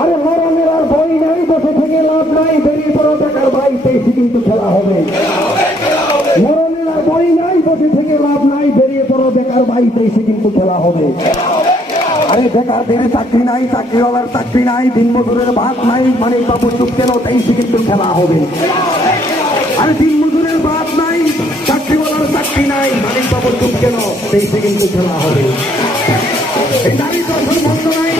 আরে মরণের আর বই নাই, বসে থেকে লাভ নাই, বেরিয়ে পড়ো বেকার ভাই, 23 কিন্তু খেলা হবে। মরণের আর বই নাই, বসে থেকে লাভ নাই, বেরিয়ে পড়ো বেকার ভাই, 23 কিন্তু খেলা হবে। আরে বেকারদের চাকরি নাই, চাকরিওয়ালার চাকরি নাই, দিনমজুরের ভাত নাই, মানে বাবু চুপ কেন, 23 কিন্তু খেলা হবে। আরে দিনমজুরের ভাত নাই, চাকরিওয়ালার চাকরি নাই, মানে বাবু চুপ কেন, 23 কিন্তু খেলা হবে। এই নারী দর্শন বন্ধ নাই,